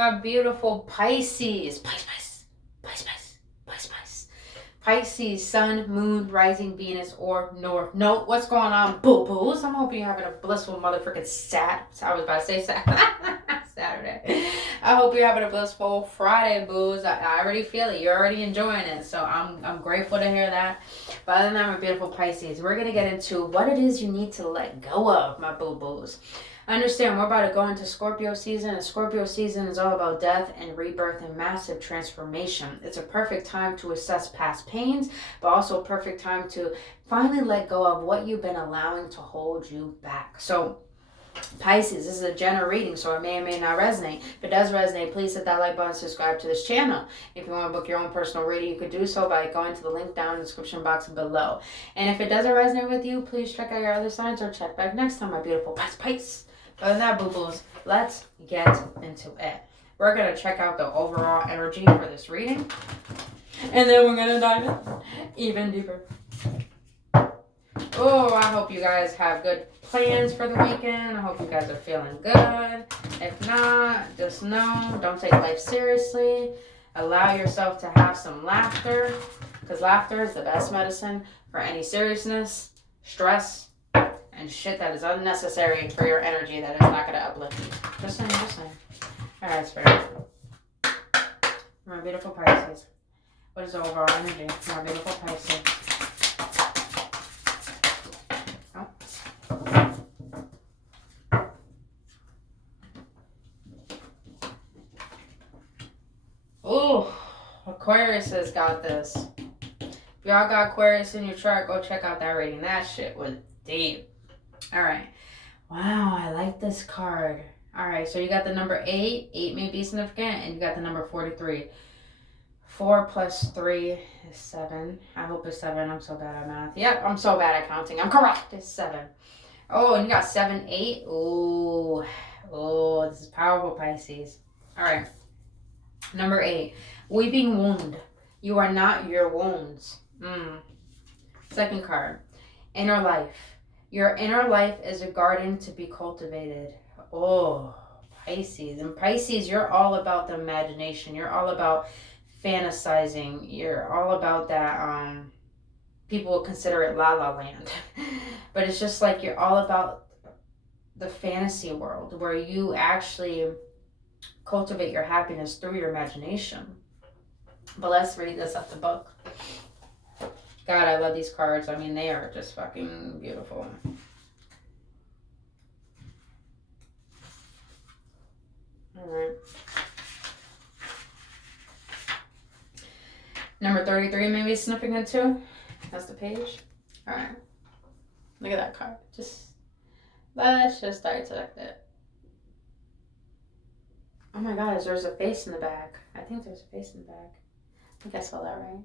my beautiful Pisces. Pisces, Sun, Moon, Rising, Venus, or North Node. What's going on, boo-boos? I'm hoping you're having a blissful motherfucking I was about to say Saturday. I hope you're having a blissful Friday, boos. I already feel it. You're already enjoying it. So I'm grateful to hear that. But other than that, my beautiful Pisces, we're going to get into what it is you need to let go of, my boo-boos. Understand, we're about to go into Scorpio season, and Scorpio season is all about death and rebirth and massive transformation. It's a perfect time to assess past pains, but also a perfect time to finally let go of what you've been allowing to hold you back. So, Pisces, this is a general reading, so it may or may not resonate. If it does resonate, please hit that like button, subscribe to this channel. If you want to book your own personal reading, you could do so by going to the link down in the description box below. And if it doesn't resonate with you, please check out your other signs or check back next time, my beautiful Pisces. Other than that, boo-boos, let's get into it. We're going to check out the overall energy for this reading. And then we're going to dive in even deeper. Oh, I hope you guys have good plans for the weekend. I hope you guys are feeling good. If not, just know, don't take life seriously. Allow yourself to have some laughter, because laughter is the best medicine for any seriousness, stress, and shit that is unnecessary for your energy that is not going to uplift you. Just saying. Alright, Spirit. My beautiful Pisces. What is the overall energy? My beautiful Pisces. Oh, Aquarius has got this. If y'all got Aquarius in your chart, go check out that reading. That shit was deep. Alright. Wow, I like this card. Alright, so you got the number 8. 8 may be significant. And you got the number 43. 4 plus 3 is 7. I hope it's 7. I'm so bad at math. Yep, I'm so bad at counting. I'm correct. It's 7. Oh, and you got 7, 8. Oh, this is powerful, Pisces. Alright. Number 8. Weeping wound. You are not your wounds. Second card. Inner life. Your inner life is a garden to be cultivated. Oh, Pisces. And Pisces, you're all about the imagination. You're all about fantasizing. You're all about that, people will consider it la la land. But it's just like you're all about the fantasy world where you actually cultivate your happiness through your imagination. But let's read this up the book. God, I love these cards. I mean, they are just fucking beautiful. Alright. Number 33 may be significant too. That's the page. Alright. Look at that card. Let's just dissect it. Oh my god, there's a face in the back. I think there's a face in the back. I think I saw that right.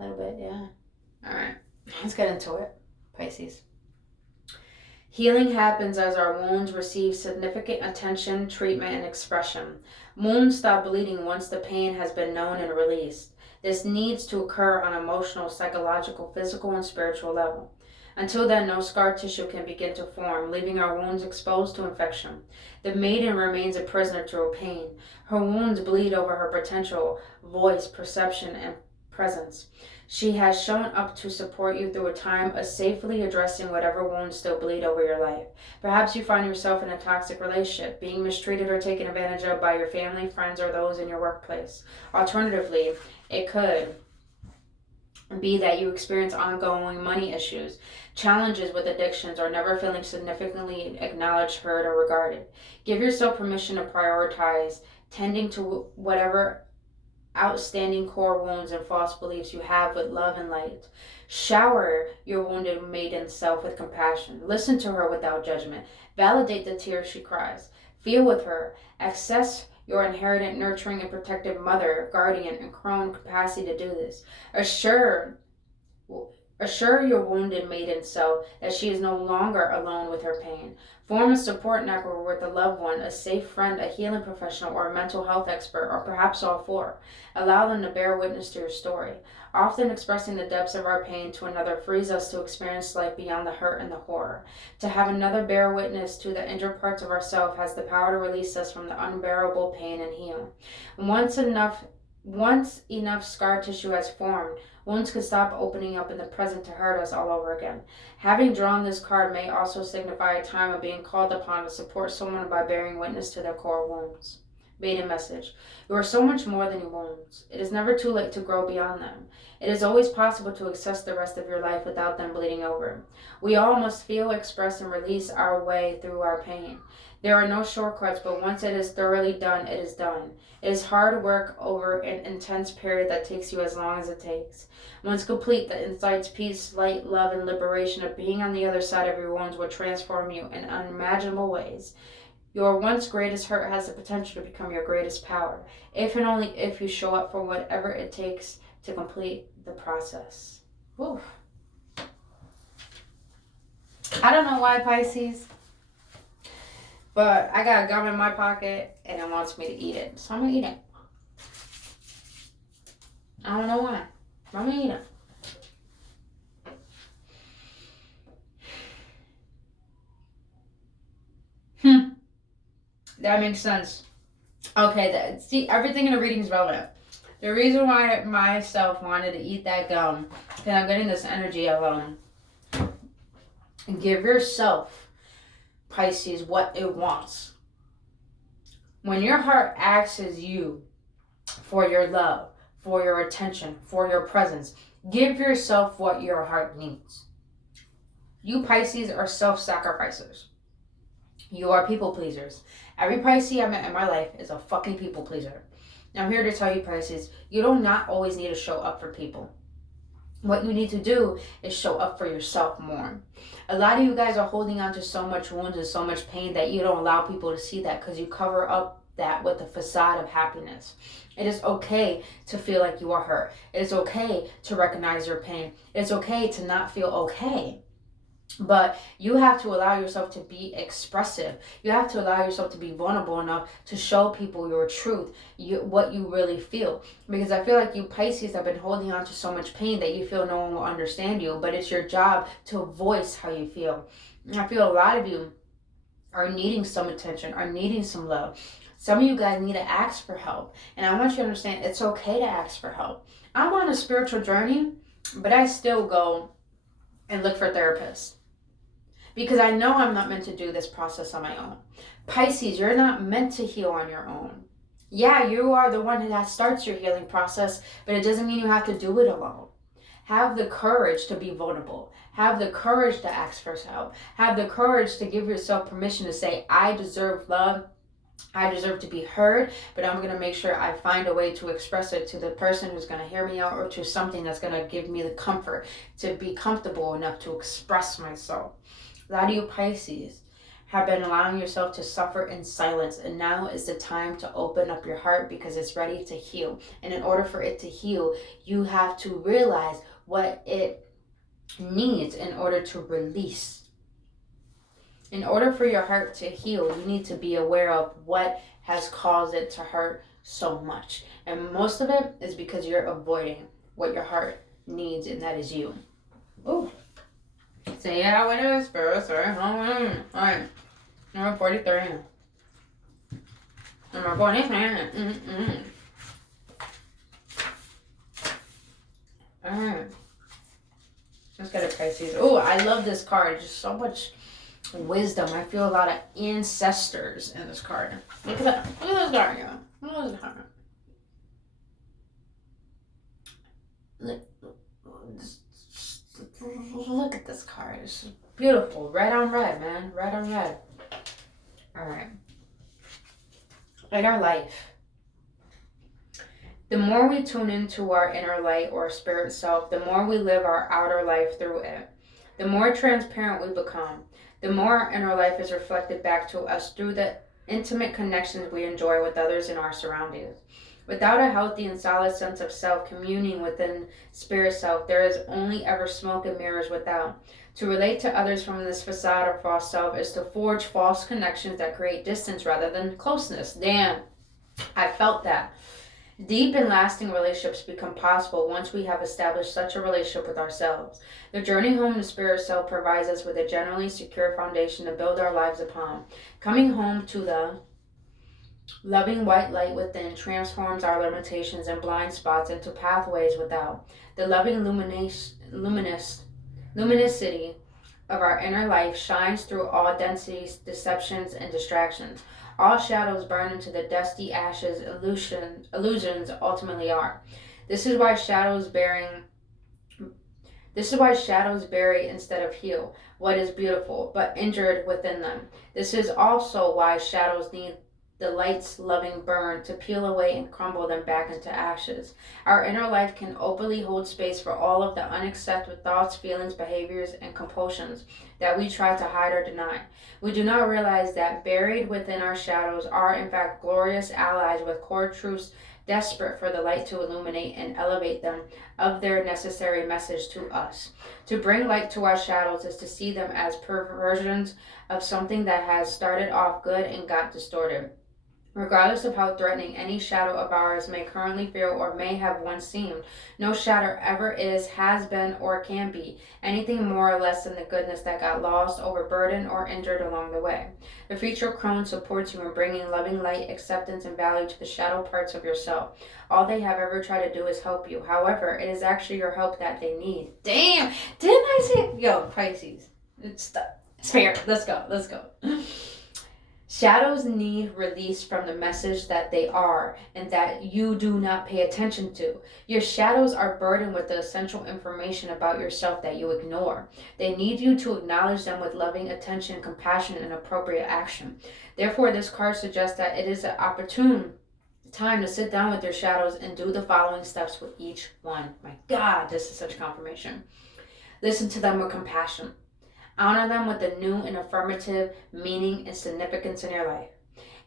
A little bit, yeah. Alright, let's get into it, Pisces. Healing happens as our wounds receive significant attention, treatment, and expression. Wounds stop bleeding once the pain has been known and released. This needs to occur on an emotional, psychological, physical, and spiritual level. Until then, no scar tissue can begin to form, leaving our wounds exposed to infection. The maiden remains a prisoner to her pain. Her wounds bleed over her potential, voice, perception, and presence. She has shown up to support you through a time of safely addressing whatever wounds still bleed over your life. Perhaps you find yourself in a toxic relationship, being mistreated or taken advantage of by your family, friends, or those in your workplace. Alternatively, it could be that you experience ongoing money issues, challenges with addictions, or never feeling significantly acknowledged, heard, or regarded. Give yourself permission to prioritize tending to whatever outstanding core wounds and false beliefs you have with love and light. Shower your wounded maiden self with compassion. Listen to her without judgment. Validate the tears she cries. Feel with her. Access your inherent nurturing and protective mother, guardian, and crone capacity to do this. Assure Assure your wounded maiden self that she is no longer alone with her pain. Form a support network with a loved one, a safe friend, a healing professional, or a mental health expert, or perhaps all four. Allow them to bear witness to your story. Often expressing the depths of our pain to another frees us to experience life beyond the hurt and the horror. To have another bear witness to the injured parts of ourselves has the power to release us from the unbearable pain and heal. Once enough scar tissue has formed, wounds could stop opening up in the present to hurt us all over again. Having drawn this card may also signify a time of being called upon to support someone by bearing witness to their core wounds. Maiden message. You are so much more than your wounds. It is never too late to grow beyond them. It is always possible to access the rest of your life without them bleeding over. We all must feel, express, and release our way through our pain. There are no shortcuts, but once it is thoroughly done, it is done. It is hard work over an intense period that takes you as long as it takes. Once complete, the insights, peace, light, love, and liberation of being on the other side of your wounds will transform you in unimaginable ways. Your once greatest hurt has the potential to become your greatest power, if and only if you show up for whatever it takes to complete the process. Whew. I don't know why, Pisces, but I got gum in my pocket and it wants me to eat it. So I'm going to eat it. I don't know why. I'm going to eat it. That makes sense. Okay, see, everything in the reading is relevant. The reason why myself wanted to eat that gum, because I'm getting this energy of give yourself, Pisces, what it wants. When your heart asks you for your love, for your attention, for your presence, give yourself what your heart needs. You Pisces are self-sacrificers. You are people pleasers. Every Pisces I met in my life is a fucking people pleaser. I'm here to tell you, Pisces, you do not always need to show up for people. What you need to do is show up for yourself more. A lot of you guys are holding on to so much wounds and so much pain that you don't allow people to see that because you cover up that with a facade of happiness. It is okay to feel like you are hurt. It is okay to recognize your pain. It's okay to not feel okay. But you have to allow yourself to be expressive. You have to allow yourself to be vulnerable enough to show people your truth, what you really feel. Because I feel like you Pisces have been holding on to so much pain that you feel no one will understand you. But it's your job to voice how you feel. And I feel a lot of you are needing some attention, are needing some love. Some of you guys need to ask for help. And I want you to understand it's okay to ask for help. I'm on a spiritual journey, but I still go and look for therapists. Because I know I'm not meant to do this process on my own. Pisces, you're not meant to heal on your own. Yeah, you are the one that starts your healing process, but it doesn't mean you have to do it alone. Have the courage to be vulnerable. Have the courage to ask for help. Have the courage to give yourself permission to say, I deserve love. I deserve to be heard, but I'm going to make sure I find a way to express it to the person who's going to hear me out or to something that's going to give me the comfort to be comfortable enough to express myself. A lot of you Pisces have been allowing yourself to suffer in silence, and now is the time to open up your heart because it's ready to heal. And in order for it to heal, you have to realize what it needs in order to release. In order for your heart to heal, you need to be aware of what has caused it to hurt so much. And most of it is because you're avoiding what your heart needs, and that is you. Ooh. Say yeah, when it is first, right? Alright. Number 43. Number 43. Alright. Let's get a Pisces. Oh, I love this card. Just so much wisdom. I feel a lot of ancestors in this card. Look at that. Look at this card, yeah. Look at this card. Look at this card. It's beautiful. Red on red, man. Red on red. Alright. In our life, the more we tune into our inner light or spirit self, the more we live our outer life through it. The more transparent we become. The more our inner life is reflected back to us through the intimate connections we enjoy with others in our surroundings. Without a healthy and solid sense of self communing within spirit self, there is only ever smoke and mirrors without. To relate to others from this facade or false self is to forge false connections that create distance rather than closeness. Damn, I felt that. Deep and lasting relationships become possible once we have established such a relationship with ourselves. The journey home to spirit self provides us with a generally secure foundation to build our lives upon. Coming home to the loving white light within transforms our limitations and blind spots into pathways without. The loving luminosity of our inner life shines through all densities, deceptions, and distractions. All shadows burn into the dusty ashes illusions ultimately are. This is why shadows bury instead of heal what is beautiful, but injured within them. This is also why shadows need the light's loving burn to peel away and crumble them back into ashes. Our inner life can openly hold space for all of the unaccepted thoughts, feelings, behaviors, and compulsions that we try to hide or deny. We do not realize that buried within our shadows are in fact glorious allies with core truths desperate for the light to illuminate and elevate them of their necessary message to us. To bring light to our shadows is to see them as perversions of something that has started off good and got distorted. Regardless of how threatening any shadow of ours may currently feel or may have once seemed, no shadow ever is, has been, or can be anything more or less than the goodness that got lost, overburdened, or injured along the way. The future crone supports you in bringing loving light, acceptance, and value to the shadow parts of yourself. All they have ever tried to do is help you. However, it is actually your help that they need. Damn! Didn't I say... Yo, Pisces. It's the spirit. Let's go. Shadows need release from the message that they are and that you do not pay attention to. Your shadows are burdened with the essential information about yourself that you ignore. They need you to acknowledge them with loving attention, compassion, and appropriate action. Therefore, this card suggests that it is an opportune time to sit down with your shadows and do the following steps with each one. My God, this is such confirmation. Listen to them with compassion. Honor them with a new and affirmative meaning and significance in your life.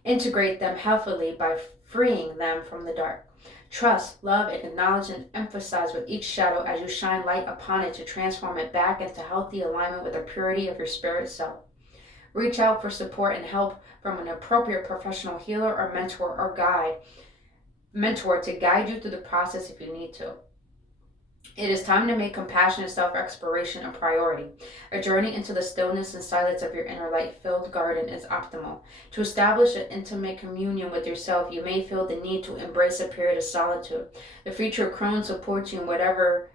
Integrate them healthily by freeing them from the dark. Trust, love, and acknowledge and emphasize with each shadow as you shine light upon it to transform it back into healthy alignment with the purity of your spirit self. Reach out for support and help from an appropriate professional healer or mentor to guide you through the process if you need to. It is time to make compassionate self-exploration a priority. A journey into the stillness and silence of your inner light-filled garden is optimal. To establish an intimate communion with yourself, you may feel the need to embrace a period of solitude. The future crone supports you in whatever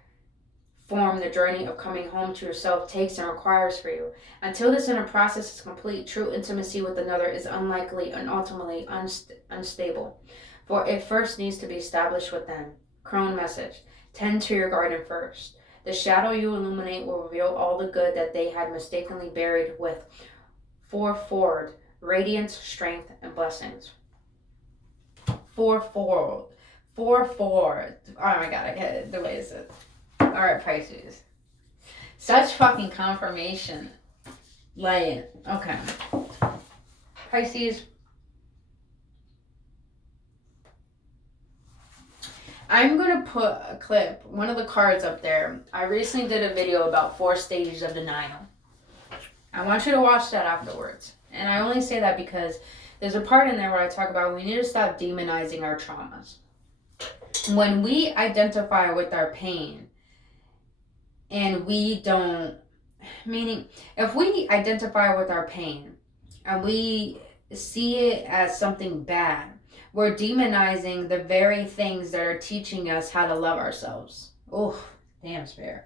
form the journey of coming home to yourself takes and requires for you. Until this inner process is complete, true intimacy with another is unlikely and ultimately unstable, for it first needs to be established within. Crone message. Tend to your garden first. The shadow you illuminate will reveal all the good that they had mistakenly buried with fourfold radiance, strength, and blessings. Fourfold. Oh my God, I get it. The way is it. All right, Pisces. Such fucking confirmation. Like, okay. Pisces. I'm going to put a clip, one of the cards up there. I recently did a video about 4 stages of denial. I want you to watch that afterwards. And I only say that because there's a part in there where I talk about we need to stop demonizing our traumas. When we identify with our pain and we don't, meaning if we identify with our pain and we see it as something bad, we're demonizing the very things that are teaching us how to love ourselves. Oh, damn, spirit.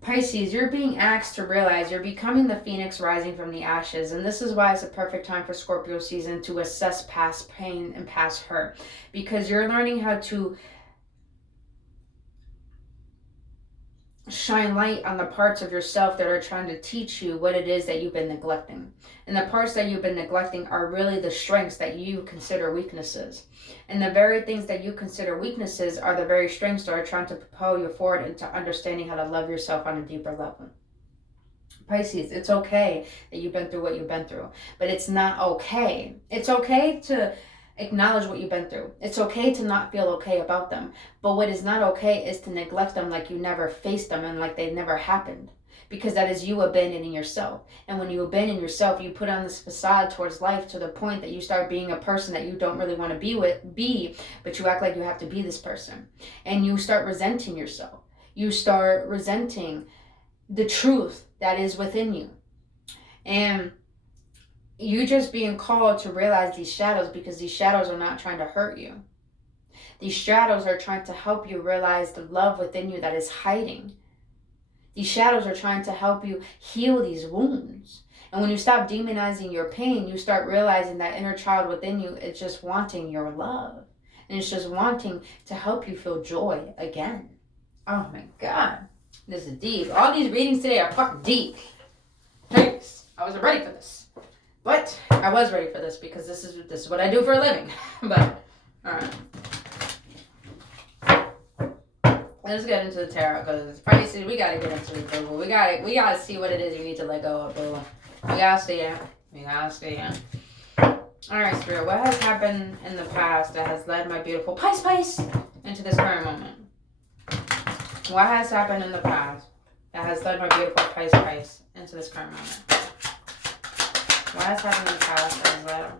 Pisces, you're being asked to realize you're becoming the phoenix rising from the ashes, and this is why it's a perfect time for Scorpio season to assess past pain and past hurt, because you're learning how to shine light on the parts of yourself that are trying to teach you what it is that you've been neglecting. And the parts that you've been neglecting are really the strengths that you consider weaknesses. And the very things that you consider weaknesses are the very strengths that are trying to propel you forward into understanding how to love yourself on a deeper level. Pisces, it's okay that you've been through what you've been through, but it's not okay. It's okay to Acknowledge what you've been through. It's okay to not feel okay about them. But what is not okay is to neglect them like you never faced them and like they never happened. Because that is you abandoning yourself. And when you abandon yourself, you put on this facade towards life to the point that you start being a person that you don't really want to be, but you act like you have to be this person. And you start resenting yourself. You start resenting the truth that is within you. And you just being called to realize these shadows, because these shadows are not trying to hurt you. These shadows are trying to help you realize the love within you that is hiding. These shadows are trying to help you heal these wounds. And when you stop demonizing your pain, you start realizing that inner child within you is just wanting your love. And it's just wanting to help you feel joy again. Oh my God. This is deep. All these readings today are fucking deep. Thanks. I wasn't ready for this. But I was ready for this because this is what I do for a living. But, alright. Let's get into the tarot, because it's Pisces. We gotta get into it, boo. We gotta see what it is you need to let go of, boo. We gotta see it. Alright, Spirit, what has happened in the past that has led my beautiful Pisces into this current moment? What has happened in the past that has led my beautiful Pisces into this current moment? What has happened in the past that has led...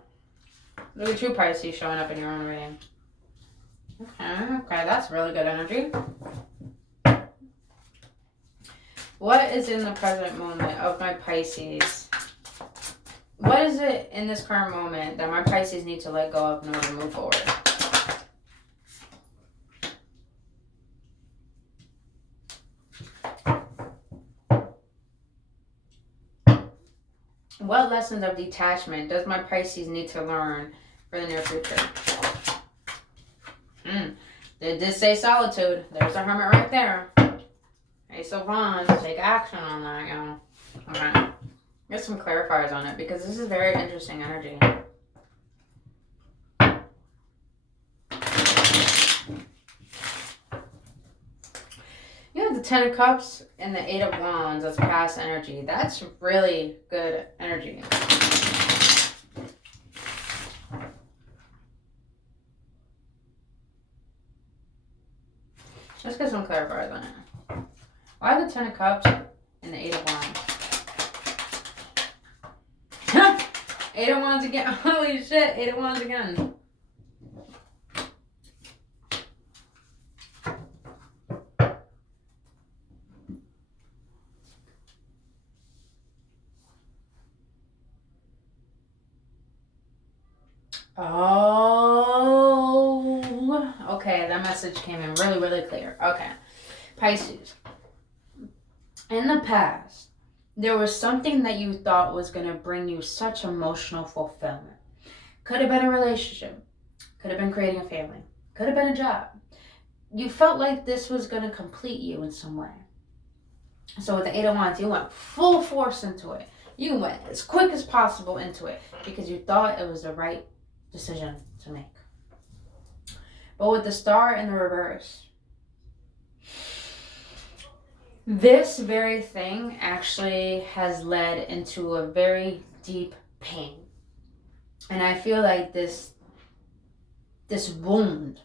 Look at you, Pisces, showing up in your own reading. Okay, that's really good energy. What is in the present moment of my Pisces? What is it in this current moment that my Pisces need to let go of in order to move forward? What lessons of detachment does my Pisces need to learn for the near future? They did say solitude. There's a hermit right there. Ace of Wands. Take action on that, y'all. Okay. Get some clarifiers on it, because this is very interesting energy. You have the Ten of Cups and the Eight of Wands as past energy. That's really good energy. Let's get some clarifiers on it. Why the Ten of Cups and the Eight of Wands? Eight of Wands again. Holy shit, Eight of Wands again. Oh, okay, that message came in really, really clear. Okay, Pisces. In the past, there was something that you thought was going to bring you such emotional fulfillment. Could have been a relationship. Could have been creating a family. Could have been a job. You felt like this was going to complete you in some way. So with the Eight of Wands, you went full force into it. You went as quick as possible into it because you thought it was the right decision to make. But with the Star in the reverse, this very thing actually has led into a very deep pain. And I feel like this wound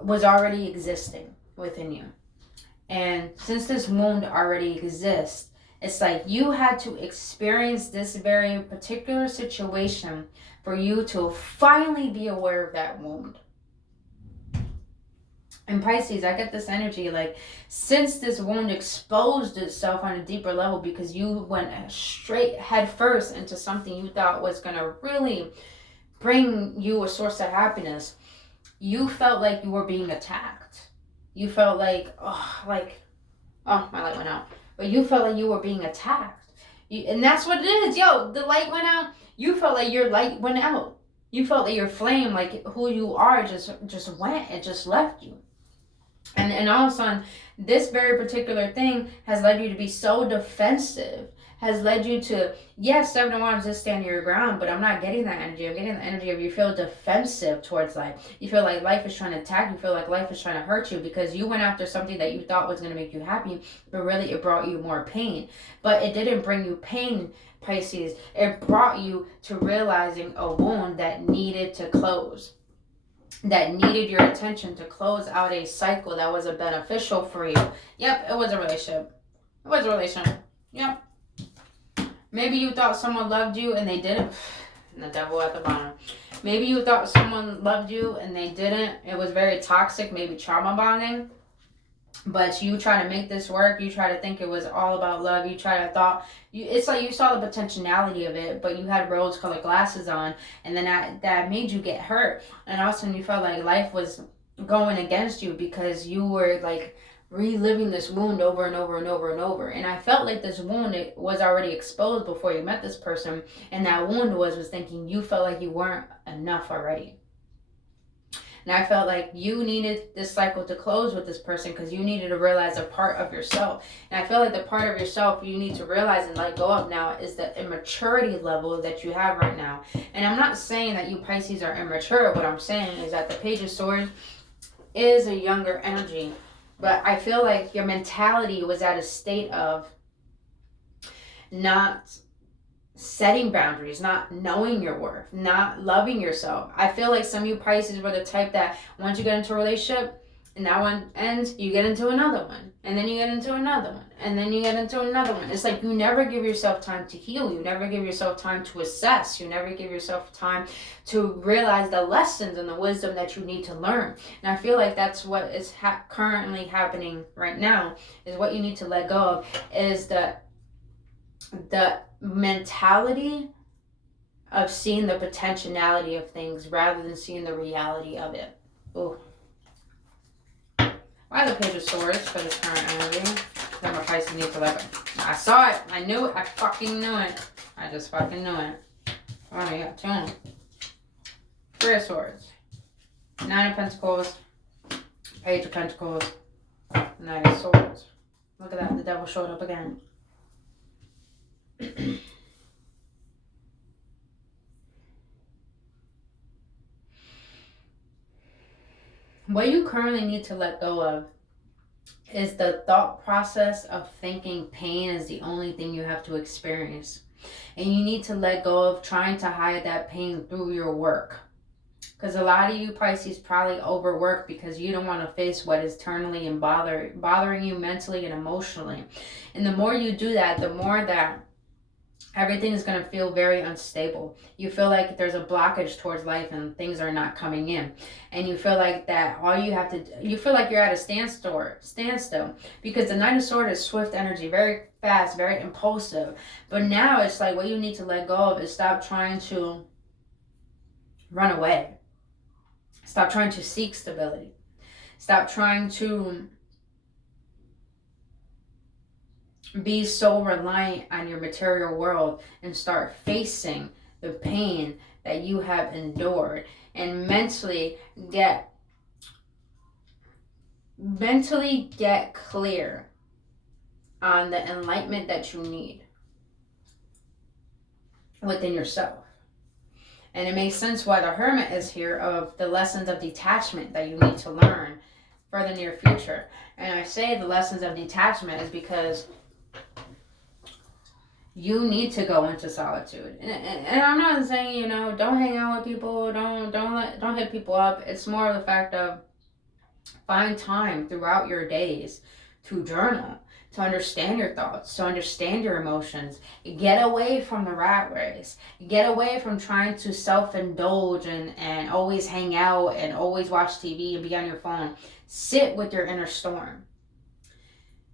was already existing within you. And since this wound already exists, it's like you had to experience this very particular situation for you to finally be aware of that wound. And Pisces, I get this energy like since this wound exposed itself on a deeper level because you went straight head first into something you thought was going to really bring you a source of happiness, you felt like you were being attacked. You felt like, oh, my light went out. But you felt like you were being attacked. And that's what it is. Yo, the light went out. You felt like your light went out. You felt that your flame, like who you are, just went. It just left you. And all of a sudden, this very particular thing has led you to be so defensive. Has led you to, yes, Seven of Wands is standing your ground, but I'm not getting that energy. I'm getting the energy of you feel defensive towards life. You feel like life is trying to attack you. You feel like life is trying to hurt you because you went after something that you thought was going to make you happy, but really it brought you more pain. But it didn't bring you pain Pisces. It brought you to realizing a wound that needed to close, that needed your attention to close out a cycle that was beneficial for you. Yep, it was a relationship. It was a relationship. Yep. Maybe you thought someone loved you and they didn't. And the devil at the bottom. Maybe you thought someone loved you and they didn't. It was very toxic, maybe trauma bonding. But you try to make this work. You try to think it was all about love. You try to it's like you saw the potentiality of it, but you had rose-colored glasses on, and then that made you get hurt. And all of a sudden you felt like life was going against you because you were like reliving this wound over and over and over and over. And I felt like this wound, it was already exposed before you met this person, and that wound was thinking you felt like you weren't enough already. And I felt like you needed this cycle to close with this person because you needed to realize a part of yourself. And I feel like the part of yourself you need to realize and let go of now is the immaturity level that you have right now. And I'm not saying that you Pisces are immature. What I'm saying is that the Page of Swords is a younger energy. But I feel like your mentality was at a state of not setting boundaries, not knowing your worth, not loving yourself. I feel like some of you Pisces were the type that once you get into a relationship and that one ends, you get into another one, and then you get into another one, and then you get into another one. It's like you never give yourself time to heal. You never give yourself time to assess. You never give yourself time to realize the lessons and the wisdom that you need to learn. And I feel like that's what is currently happening right now, is what you need to let go of is the mentality of seeing the potentiality of things rather than seeing the reality of it. Ooh. Why the Page of Swords for this current energy? Then my Pisces needs to let go. I saw it. I knew it. I fucking knew it. I just fucking knew it. Oh, you got two. Three of Swords. Nine of Pentacles. Page of Pentacles. Knight of Swords. Look at that. The devil showed up again. What you currently need to let go of is the thought process of thinking pain is the only thing you have to experience. And you need to let go of trying to hide that pain through your work. Because a lot of you Pisces probably overwork because you don't want to face what is eternally and bothering you mentally and emotionally. And the more you do that, the more that everything is going to feel very unstable. You feel like there's a blockage towards life and things are not coming in. And you feel like that all you have to do, you feel like you're at a standstill because the Knight of Swords is swift energy, very fast, very impulsive. But now it's like what you need to let go of is stop trying to run away. Stop trying to seek stability. Stop trying to be so reliant on your material world and start facing the pain that you have endured and mentally get clear on the enlightenment that you need within yourself. And it makes sense why the Hermit is here, of the lessons of detachment that you need to learn for the near future. And I say the lessons of detachment is because you need to go into solitude. And I'm not saying, don't hang out with people, don't hit people up. It's more of the fact of find time throughout your days to journal, to understand your thoughts, to understand your emotions. Get away from the rat race. Get away from trying to self-indulge and always hang out and always watch TV and be on your phone. Sit with your inner storm.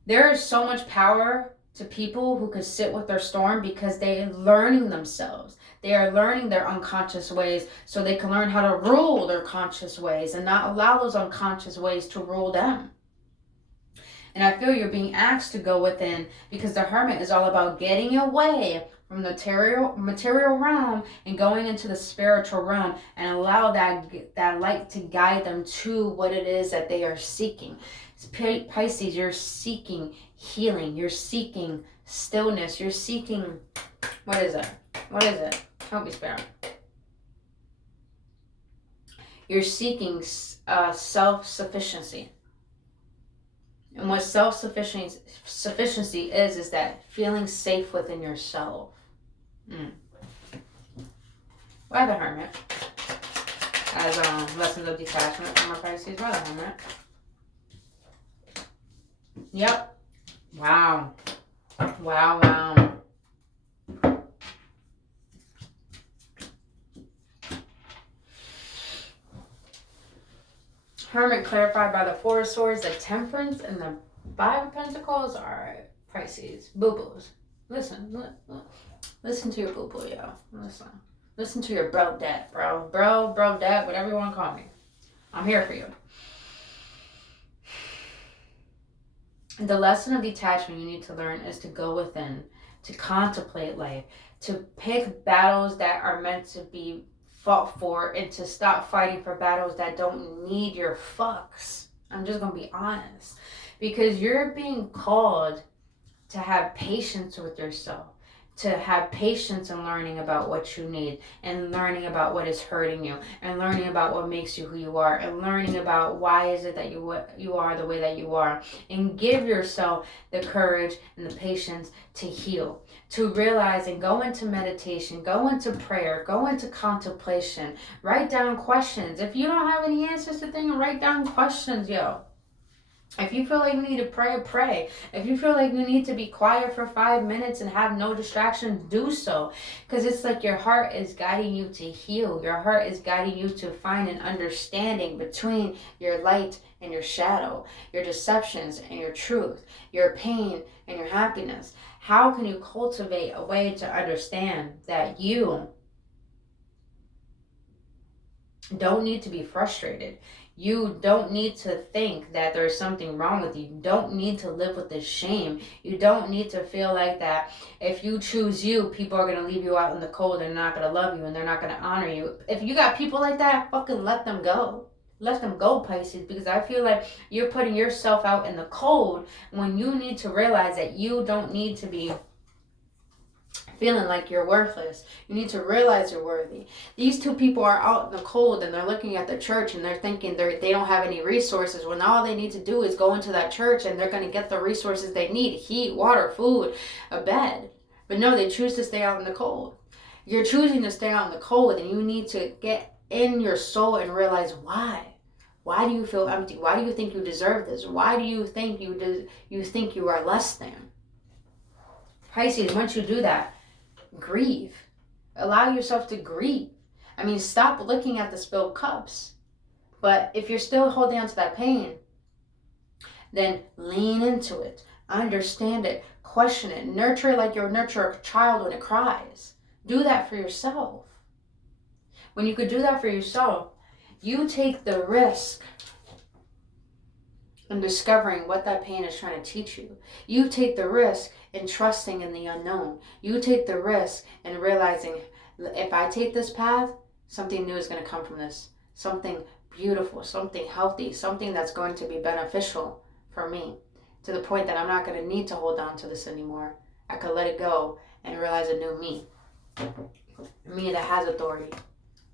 There is so much power to people who could sit with their storm because they are learning themselves. They are learning their unconscious ways so they can learn how to rule their conscious ways and not allow those unconscious ways to rule them. And I feel you're being asked to go within because the Hermit is all about getting away from the material realm and going into the spiritual realm and allow that light to guide them to what it is that they are seeking. Pisces, you're seeking healing. You're seeking stillness. You're seeking, what is it? Help me, Spirit. You're seeking self-sufficiency. And what self-sufficiency is that feeling safe within yourself. Why the Hermit? As lessons of detachment from our Pisces. Why the Hermit? Yep. Wow. Wow, wow. Hermit clarified by the Four of Swords, the Temperance, and the Five of Pentacles. Alright, Pisces. Boo-boos. Listen. Listen to your boo-boo, yo. Listen. Listen to your bro dad, bro. Bro dad, whatever you want to call me. I'm here for you. The lesson of detachment you need to learn is to go within, to contemplate life, to pick battles that are meant to be fought for, and to stop fighting for battles that don't need your fucks. I'm just going to be honest. Because you're being called to have patience with yourself, to have patience in learning about what you need, and learning about what is hurting you, and learning about what makes you who you are, and learning about why is it that you are the way that you are, and give yourself the courage and the patience to heal, to realize and go into meditation, go into prayer, go into contemplation, write down questions. If you don't have any answers to things, write down questions, yo. If you feel like you need to pray, pray. If you feel like you need to be quiet for 5 minutes and have no distractions, do so. Because it's like your heart is guiding you to heal. Your heart is guiding you to find an understanding between your light and your shadow, your deceptions and your truth, your pain and your happiness. How can you cultivate a way to understand that you don't need to be frustrated? You don't need to think that there's something wrong with you. You don't need to live with this shame. You don't need to feel like that if you choose you, people are going to leave you out in the cold. They're not going to love you and they're not going to honor you. If you got people like that, fucking let them go. Let them go, Pisces, because I feel like you're putting yourself out in the cold when you need to realize that you don't need to be feeling like you're worthless. You need to realize you're worthy. These two people are out in the cold and they're looking at the church and they're thinking they don't have any resources, when all they need to do is go into that church and they're going to get the resources they need: heat, water, food, a bed. But no, they choose to stay out in the cold. You're choosing to stay out in the cold, and you need to get in your soul and realize why. Why do you feel empty? Why do you think you deserve this? Why do you think you think you are less than? Pisces, once you do that, grieve. Allow yourself to grieve. I mean, stop looking at the spilled cups. But if you're still holding on to that pain, then lean into it. Understand it. Question it. Nurture it like you nurture a child when it cries. Do that for yourself. When you could do that for yourself, you take the risk in discovering what that pain is trying to teach you. You take the risk in trusting in the unknown. You take the risk in realizing, if I take this path, something new is going to come from this. Something beautiful, something healthy, something that's going to be beneficial for me, to the point that I'm not going to need to hold on to this anymore. I could let it go and realize a new me. A me that has authority.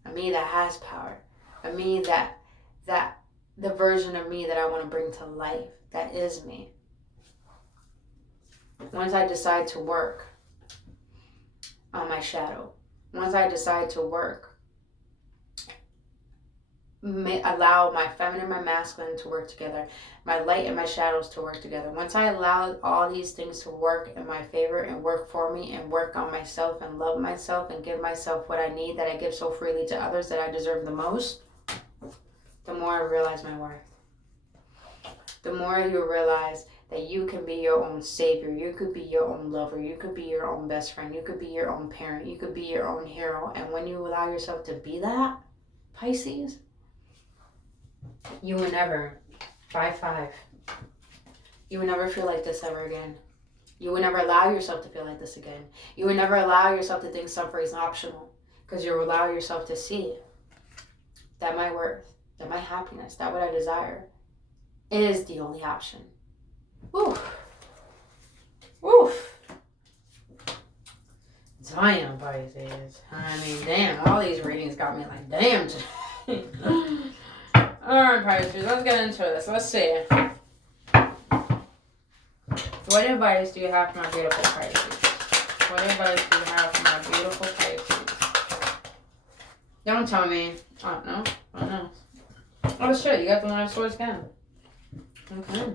A me that has power. A me that the version of me that I want to bring to life. That is me. Once I decide to work on my shadow, once I decide to work, allow my feminine and my masculine to work together, my light and my shadows to work together. Once I allow all these things to work in my favor and work for me and work on myself and love myself and give myself what I need, that I give so freely to others, that I deserve the most, the more I realize my worth. The more you realize that you can be your own savior, you could be your own lover, you could be your own best friend, you could be your own parent, you could be your own hero. And when you allow yourself to be that, Pisces, you will never, 5-5, you will never feel like this ever again. You will never allow yourself to feel like this again. You will never allow yourself to think suffering is optional, because you will allow yourself to see that my worth, that my happiness, that what I desire is the only option. Oof. Oof. Damn, Pisces. I mean, damn, all these readings got me like, damn. Alright, Pisces, let's get into this. Let's see. What advice do you have for my beautiful Pisces? What advice do you have for my beautiful Pisces? Don't tell me. Oh, no. Oh, no. Oh, shit. You got the Nine of Swords again. Okay.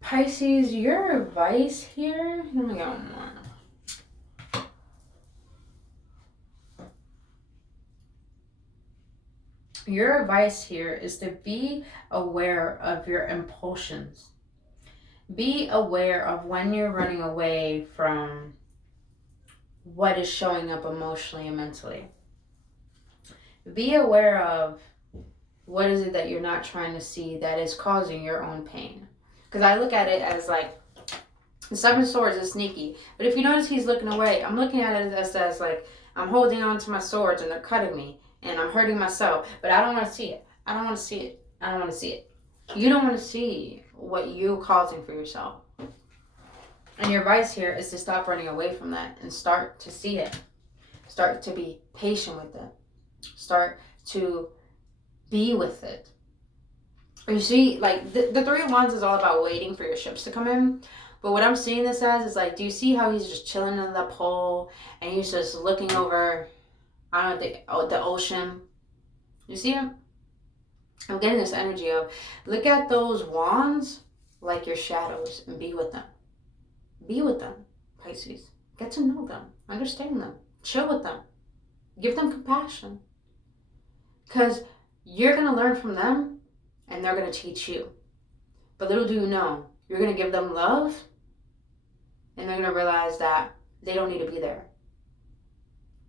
Pisces, your advice here. Let me go one more. Your advice here is to be aware of your impulsions. Be aware of when you're running away from what is showing up emotionally and mentally. Be aware of what is it that you're not trying to see that is causing your own pain. Because I look at it as like, the Seven of Swords is sneaky. But if you notice he's looking away, I'm looking at it as like, I'm holding on to my swords and they're cutting me. And I'm hurting myself, but I don't want to see it. I don't want to see it. I don't want to see it. You don't want to see what you're causing for yourself. And your advice here is to stop running away from that and start to see it. Start to be patient with it. Start to be with it. You see, like, the Three of Wands is all about waiting for your ships to come in. But what I'm seeing this as is like, do you see how he's just chilling in the pole and he's just looking over, I don't know, the ocean? You see him? I'm getting this energy of, look at those wands like your shadows and be with them. Be with them, Pisces. Get to know them. Understand them. Chill with them. Give them compassion. Because you're going to learn from them and they're going to teach you. But little do you know, you're going to give them love and they're going to realize that they don't need to be there.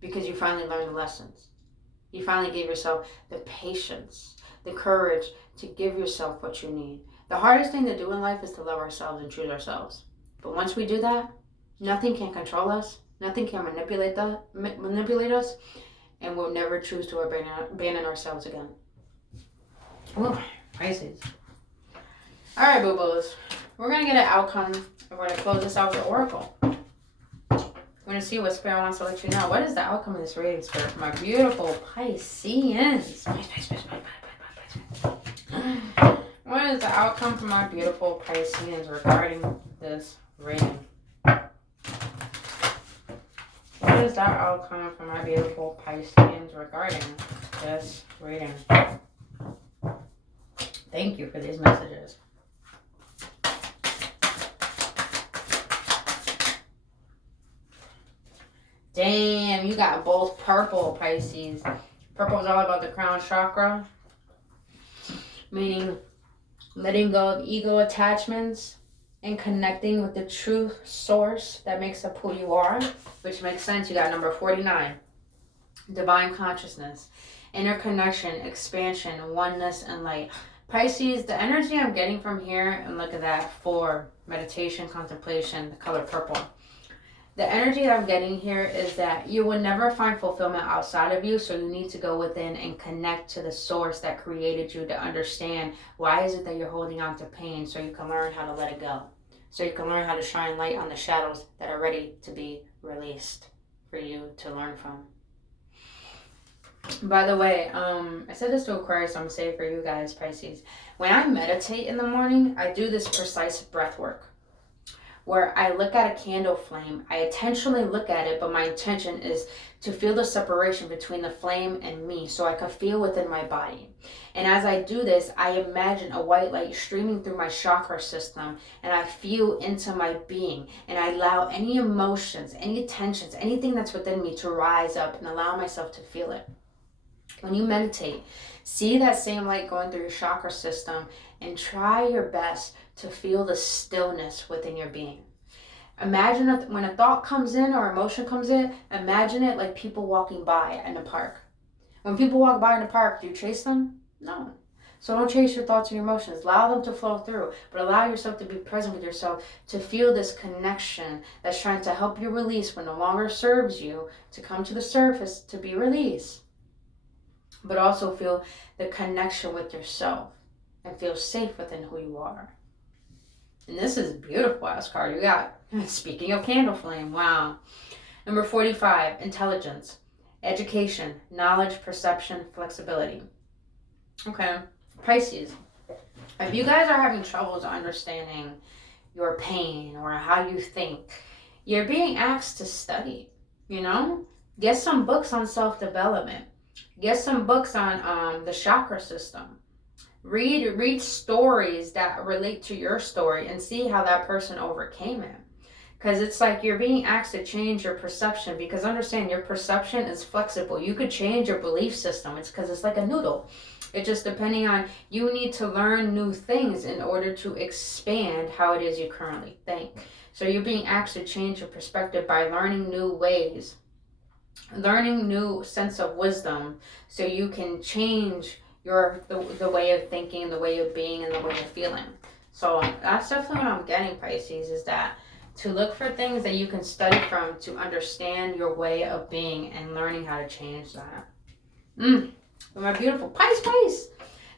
Because you finally learned the lessons. You finally gave yourself the patience, the courage to give yourself what you need. The hardest thing to do in life is to love ourselves and choose ourselves. But once we do that, nothing can control us. Nothing can manipulate us. And we'll never choose to abandon ourselves again. Oh, Pisces. All right, boo-boos. We're going to get an outcome. We're going to close this out with the Oracle. We're going to see what Spirit wants to let you know. What is the outcome of this reading, Spirit, for my beautiful Pisceans? What is the outcome for my beautiful Pisceans regarding this reading? What is the outcome for my beautiful Pisceans regarding this reading? Thank you for these messages. Damn, you got both purple, Pisces. Purple is all about the crown chakra, meaning letting go of ego attachments and connecting with the true source that makes up who you are, which makes sense. You got number 49, divine consciousness, interconnection, expansion, oneness, and light. Pisces, the energy I'm getting from here, and look at that, for meditation, contemplation, the color purple. The energy that I'm getting here is that you will never find fulfillment outside of you, so you need to go within and connect to the source that created you to understand why is it that you're holding on to pain, so you can learn how to let it go. So you can learn how to shine light on the shadows that are ready to be released for you to learn from. By the way, I said this to Aquarius, so I'm going to say it for you guys, Pisces. When I meditate in the morning, I do this precise breath work, where I look at a candle flame. I intentionally look at it, but my intention is to feel the separation between the flame and me, so I can feel within my body. And as I do this, I imagine a white light streaming through my chakra system, and I feel into my being, and I allow any emotions, any tensions, anything that's within me to rise up and allow myself to feel it. When you meditate, see that same light going through your chakra system and try your best to feel the stillness within your being. Imagine when a thought comes in or emotion comes in, imagine it like people walking by in a park. When people walk by in the park, do you chase them? No. So don't chase your thoughts and your emotions. Allow them to flow through, but allow yourself to be present with yourself, to feel this connection that's trying to help you release what no longer serves you, to come to the surface, to be released. But also feel the connection with yourself and feel safe within who you are. And this is a beautiful ass card. You got, speaking of candle flame, wow. Number 45, intelligence, education, knowledge, perception, flexibility. Okay, Pisces. If you guys are having troubles understanding your pain or how you think, you're being asked to study, you know? Get some books on self-development. Get some books on the chakra system. Read stories that relate to your story and see how that person overcame it. Because it's like you're being asked to change your perception, because understand your perception is flexible. You could change your belief system. It's because it's like a noodle. It's just depending on, you need to learn new things in order to expand how it is you currently think. So you're being asked to change your perspective by learning new ways, learning new sense of wisdom, so you can change the way of thinking, the way of being, and the way of feeling. So that's definitely what I'm getting, Pisces, is that to look for things that you can study from to understand your way of being and learning how to change that. But my beautiful Pisces,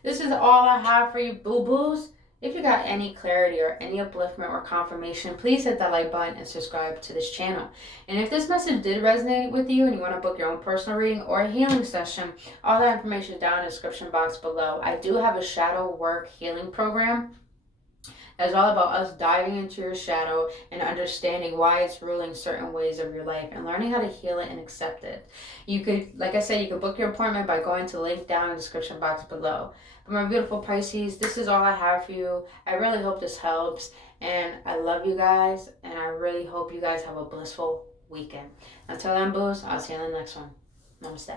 this is all I have for you, boo-boos. If you got any clarity or any upliftment or confirmation, please hit that like button and subscribe to this channel. And if this message did resonate with you and you want to book your own personal reading or a healing session, all that information is down in the description box below. I do have a shadow work healing program. It's all about us diving into your shadow and understanding why it's ruling certain ways of your life and learning how to heal it and accept it. You could, like I said, you could book your appointment by going to the link down in the description box below. But my beautiful Pisces, this is all I have for you. I really hope this helps, and I love you guys, and I really hope you guys have a blissful weekend. Until then, boos, I'll see you in the next one. Namaste.